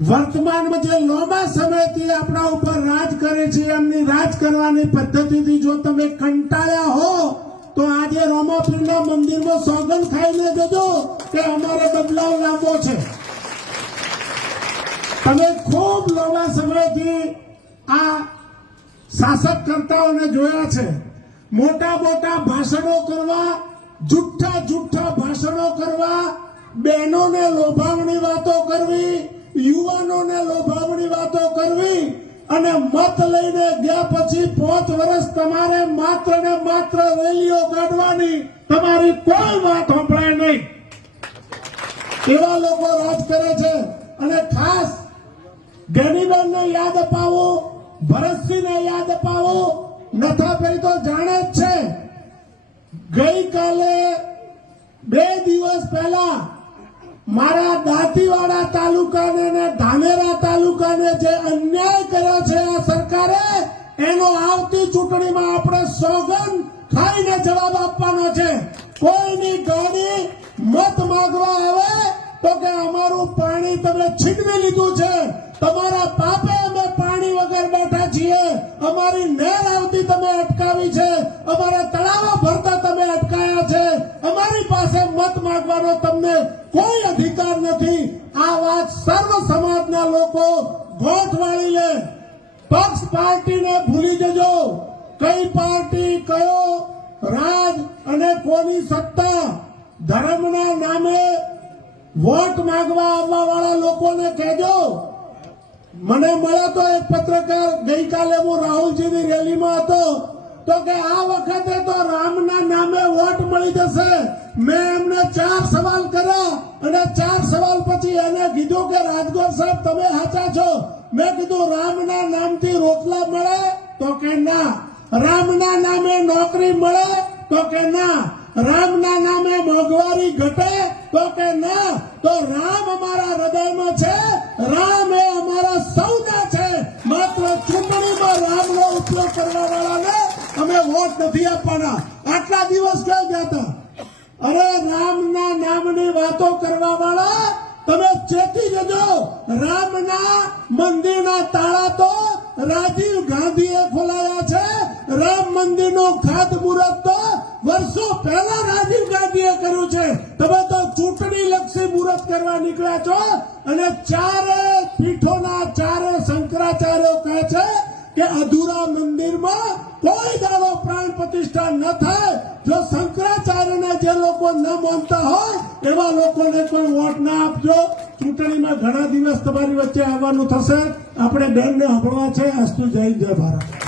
વર્તમાનમાં જે લાંબા સમયથી આપણા ઉપર રાજ કરે છે, એમની રાજ કરવાની પદ્ધતિથી જો તમે કંટાળ્યા હો, તો આજે રામાપીરના મંદિરમાં સોગંદ ખાઈને જજો કે અમારે બદલાવ લાવવો છે. તમે ખૂબ લાંબા સમયથી આ શાસક કરતાઓને જોયા છે. મોટા મોટા ભાષણો કરવા, જુઠ્ઠા જુઠ્ઠા ભાષણો કરવા, બહેનોને લોભાવણી વાતો કરવી યુવાનોને લોભાવણી વાતો કરવી અને મત લઈને ગયા પછી પાંચ વર્ષ તમારે માત્ર ને માત્ર રેલીઓ કાઢવાની તમારી કોઈ વાત સંભળાય નહીં. એવા લોકો રાજ કરે છે અને ખાસ ગેનીબેનને યાદ અપાવો, ભરતસિંહને યાદ અપાવો નથાભાઈ તો જાણે જ છે. ગઈકાલે બે દિવસ પહેલા મારા દાંતીવાડા તાલુકાને ને ધાનેરા તાલુકાને જે અન્યાય કર્યો છે આ સરકારે, એનો આવતી ચૂંટણીમાં આપણે સોગંદ ખાઈને જવાબ આપવાનો છે. કોઈની ગાડી મત માગવા આવે તો કે અમારું પાણી તમે છીનવી લીધું છે. તમારા પાપે અમે પાણી વગર બેઠા છીએ. અમારી નહેર આવતી તમે અટકાવી છે અમારા તળાવો ભરતા તમે અટકાયા છે અમારી પાસે મત તમને કોઈ અધિકાર નથી. આ વાત સર્વ સમાજના લોકો ગોઠ વાળી લે. પક્ષ પાર્ટીને ભૂલી જજો. કઈ પાર્ટી, કયો રાજ અને કોની સત્તા, ધર્મના નામે વોટ માંગવા આવવા વાળા લોકોને કહેજો. મને મળ્યો તો એક પત્રકાર, ગઈકાલે હું રાહુલજીની રેલીમાં હતો. તો કે આ વખતે તો રામના નામે વોટ મળી જશે. મેં ચાર સવાલ કર્યા અને ચાર સવાલ પછી એને કીધું કે, રાજગોર સાહેબ, તમે સાચા છો? મેં કીધું, રામના નામથી રોટલા મળે તો કે ના. રામના નામે નોકરી મળે તો કે ના. રામના નામે મોંઘવારી ઘટે તો કે ના. તો રામ અમારા હૃદયમાં છે. રામ એ અમારા સૌના છે. માત્ર ચૂંટણીમાં રામનો ઉપયોગ કરવા વાળાને અમે વોટ નથી આપવાના. આટલા દિવસ ક્યાં ગયા હતા? વાતો કરવા વાળા, તમે ચેતી જજો. રામના મંદિરના તાળા તો રાજીવ ગાંધીએ ખોલાયા છે. રામ મંદિરનું ખાતમુહૂર્ત તો વર્ષો પહેલા રાજીવ ગાંધીએ કર્યું છે. તમે તો ચૂંટણી લક્ષી મુહૂર્ત કરવા નીકળ્યા છો અને ચારે પીઠોના ચારે શંકરાચાર્યો કહે છે કે અધૂરા મંદિરમાં કોઈ દાડો પ્રાણ પ્રતિષ્ઠા ન થાય. જો શંકરાચાર્યને જે લોકો ન માનતા હોય, એવા લોકોને પણ વોટ ના આપજો. ચૂંટણીમાં ઘણા દિવસ તમારી વચ્ચે આવવાનું થશે. આપણે બેનને હંભળવા છે. અસ્તુ જય જય ભારત.